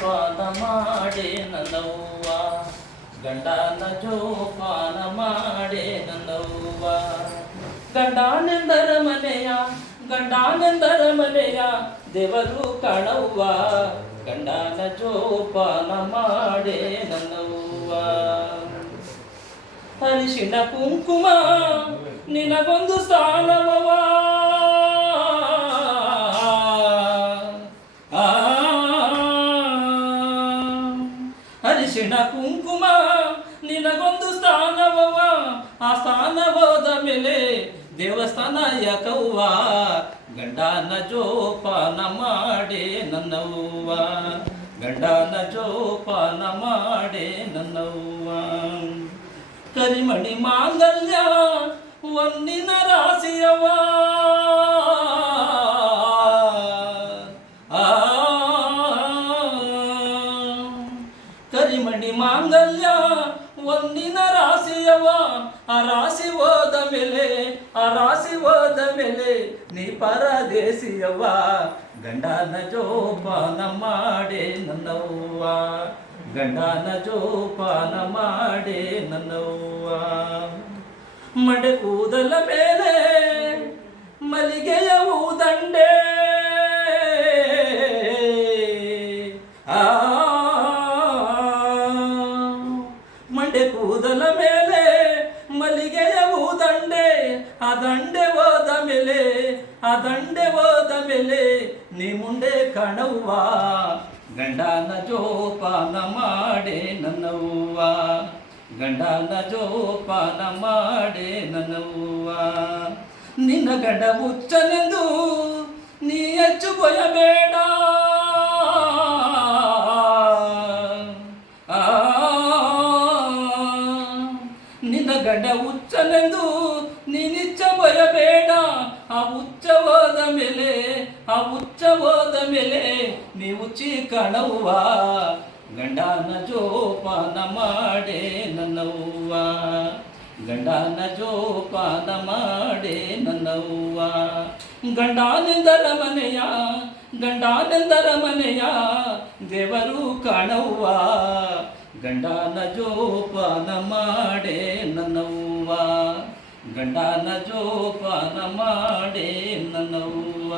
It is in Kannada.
ಜೋಪಾನ ಮಾಡೇ ನನ್ನವ್ವ ಗಂಡನ ಜೋಪಾನ ಮಾಡೇ ನನ್ನವ್ವ ಗಂಡನೆಂದರ ಮನೆಯ ಗಂಡನೆಂದರ ಮನೆಯ ದೇವರು ಕಾಣವ್ವ. ಗಂಡನ ಜೋಪಾನ ಮಾಡೇ ನನ್ನವ್ವ ಅರಿಶಿಣ ಕುಂಕುಮ, ನಿನಗೊಂದು ಸ್ಥಾನವವ ಅರಿಶಿಣ ಕುಂಕುಮ, ನಿನಗೊಂದು ಸ್ಥಾನವವ. ಆ ಸ್ಥಾನವಾದ ಮೇಲೆ ದೇವಸ್ಥಾನ ಯಾಕವ್ವ? ಗಂಡನ ಜೋಪಾನ ಮಾಡಿ ನನ್ನವ್ವ. ಗಂಡನ ಜೋಪಾನ ಮಾಡಿ ನನ್ನವ್ವ. ಕರಿಮಣಿ ಮಾಂಗಲ್ಯ ಒಂದಿನ ರಾಶಿಯವ ಮಾಂಗಲ್ಯ ಒಂದಿನ ರಾಶಿಯವ, ಆ ರಾಶಿ ಹೋದ ಮೇಲೆ, ಆ ರಾಶಿ ಹೋದ ಮೇಲೆ ನೀ ಪರದೇಶಿಯವ್ವ. ಗಂಡನ ಜೋಪಾನ ಮಾಡೆ ನನ್ನವ್ವ. ಗಂಡನ ಜೋಪಾನ ಮಾಡೆ ನನ್ನವ್ವ. ಮಡೆ ಕೂದಲ ಮೇಲೆ ಮಲ್ಲಿಗೆಯವು ಊದಂಡೆ ಊದಂಡೆ ಆ ದಂಡೆ ಹೋದ ಮೇಲೆ, ಆ ದಂಡೆ ಹೋದ ಮೇಲೆ ನೀ ಮುಂದೆ ಕಾಣವ್ವ ಗಂಡನ ಜೋಪಾನ ಮಾಡೆ ನನ್ನವ್ವ. ಗಂಡನ ಜೋಪಾನ ಮಾಡೆ ನನ್ನವ್ವ. ನಿನ್ನ ಗಂಡ ಮುಚ್ಚನೆಂದು ನೀ ಹೆಚ್ಚು ಬಯಬೇಡ ಗಂಡ ಹುಚ್ಚನೆಂದು ನೀನಿಚ್ಚ ಬಯಬೇಡ ಆ ಹುಚ್ಚವಾದ ಮೇಲೆ, ಆ ಹುಚ್ಚವಾದ ಮೇಲೆ ನೀವು ಚಿಕ್ಕಣವ್ವ ಕಾಣವ್ವ ಗಂಡನ ಜೋಪಾನ ಮಾಡೆ ನನ್ನವ್ವ. ಗಂಡನ ಜೋಪಾನ ಮಾಡೆ ನನ್ನವ್ವ. ಗಂಡನೆಂದರ ಮನೆಯ ಗಂಡನೆಂದರ ಮನೆಯ ದೇವರು ಕಾಣವ್ವ. ಗಂಡನ ಜೋಪಾನ ಮಾಡೆ ನನ್ನವ್ವ. ಗಂಡನ ಜೋಪಾನ ಮಾಡೆ ನನ್ನವ್ವ.